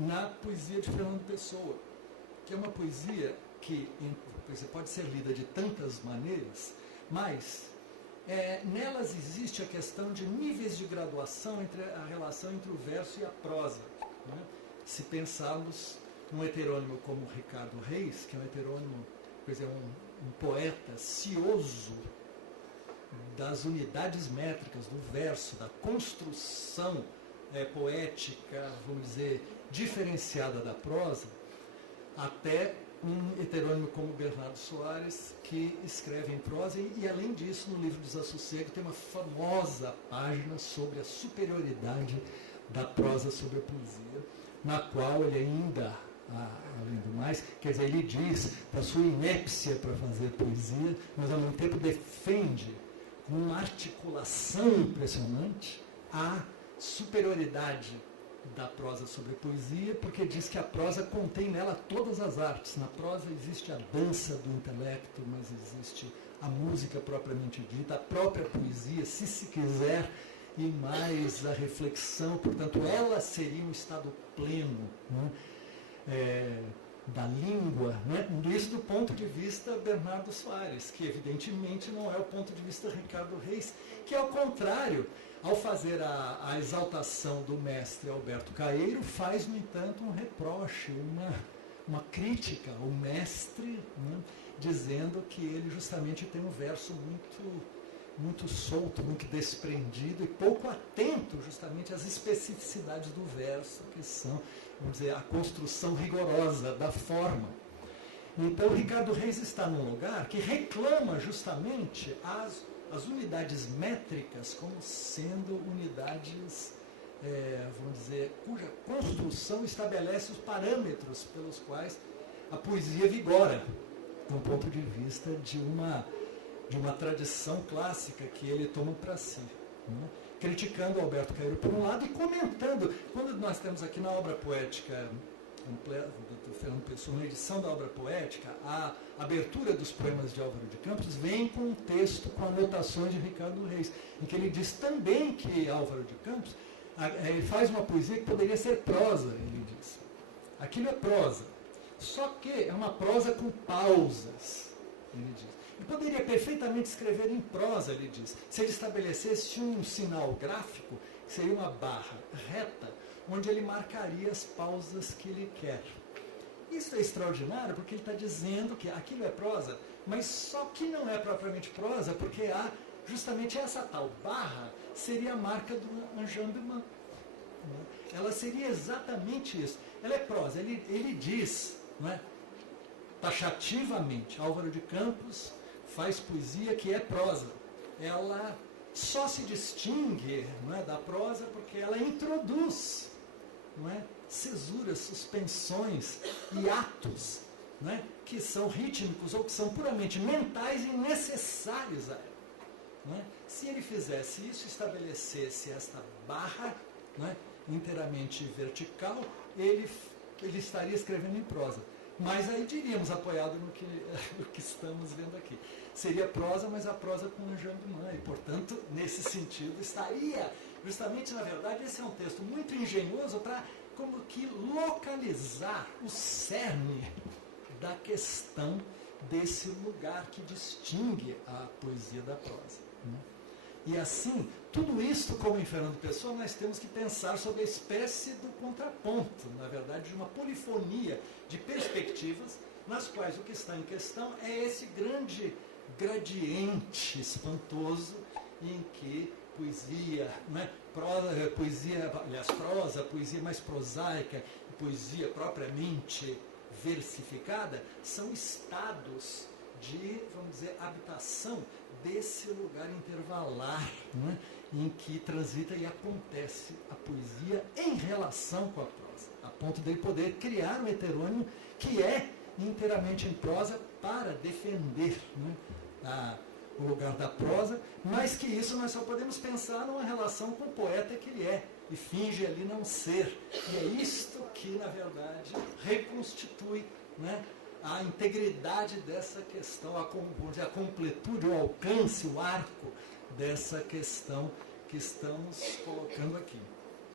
na poesia de Fernando Pessoa, que é uma poesia que pode ser lida de tantas maneiras, mas nelas existe a questão de níveis de graduação entre a relação entre o verso e a prosa. Né? Se pensarmos num heterônimo como Ricardo Reis, que é um heterônimo, um poeta cioso das unidades métricas do verso, da construção poética, vamos dizer, diferenciada da prosa, até um heterônimo como Bernardo Soares, que escreve em prosa, e além disso, no livro Desassossego, tem uma famosa página sobre a superioridade da prosa sobre a poesia, na qual ele ainda, além do mais, quer dizer, ele diz da sua inépcia para fazer poesia, mas ao mesmo tempo defende com uma articulação impressionante a superioridade da prosa sobre a poesia, porque diz que a prosa contém nela todas as artes. Na prosa existe a dança do intelecto, mas existe a música propriamente dita, a própria poesia, se quiser, e mais a reflexão. Portanto, ela seria um estado pleno, né, da língua, né? Isso do ponto de vista Bernardo Soares, que evidentemente não é o ponto de vista Ricardo Reis, que ao contrário, ao fazer a exaltação do mestre Alberto Caeiro, faz, no entanto, um reproche, uma crítica ao mestre, né, dizendo que ele justamente tem um verso muito solto, muito desprendido e pouco atento justamente às especificidades do verso, que são, vamos dizer, a construção rigorosa da forma. Então, Ricardo Reis está num lugar que reclama justamente as unidades métricas como sendo unidades, vamos dizer, cuja construção estabelece os parâmetros pelos quais a poesia vigora, do ponto de vista de uma tradição clássica que ele toma para si, né? Criticando Alberto Caeiro por um lado e comentando. Quando nós temos aqui na obra poética do Fernando Pessoa, na edição da obra poética, a abertura dos poemas de Álvaro de Campos vem com um texto com anotações de Ricardo Reis, em que ele diz também que Álvaro de Campos ele faz uma poesia que poderia ser prosa, ele diz. Aquilo é prosa, só que é uma prosa com pausas, ele diz. E poderia perfeitamente escrever em prosa, ele diz, se ele estabelecesse um sinal gráfico, que seria uma barra reta, onde ele marcaria as pausas que ele quer. Isso é extraordinário, porque ele está dizendo que aquilo é prosa, mas só que não é propriamente prosa, porque há justamente essa tal barra seria a marca do enjambement. Ela seria exatamente isso. Ela é prosa. Ele diz, não é, taxativamente, Álvaro de Campos faz poesia que é prosa. Ela só se distingue, não é, da prosa porque ela introduz, não é, cesuras, suspensões e atos, não é, que são rítmicos ou que são puramente mentais e necessários a ela. Não é? Se ele fizesse isso, estabelecesse esta barra, não é, inteiramente vertical, ele estaria escrevendo em prosa. Mas aí diríamos, apoiado no que estamos vendo aqui. Seria prosa, mas a prosa com enjambement. E, portanto, nesse sentido, estaria, justamente, na verdade, esse é um texto muito engenhoso para como que localizar o cerne da questão desse lugar que distingue a poesia da prosa, né? E assim, tudo isso, como em Fernando Pessoa, nós temos que pensar sobre a espécie do contraponto, na verdade, de uma polifonia de perspectivas, nas quais o que está em questão é esse grande gradiente espantoso em que poesia, né, prosa, poesia mais prosaica, poesia propriamente versificada, são estados de, vamos dizer, habitação desse lugar intervalar, né, em que transita e acontece a poesia em relação com a prosa, a ponto de ele poder criar um heterônimo que é inteiramente em prosa para defender, né, o lugar da prosa, mas que isso nós só podemos pensar numa relação com o poeta que ele é, e finge ali não ser. E é isto que, na verdade, reconstitui, né, a integridade dessa questão, a completude, o alcance, o arco dessa questão que estamos colocando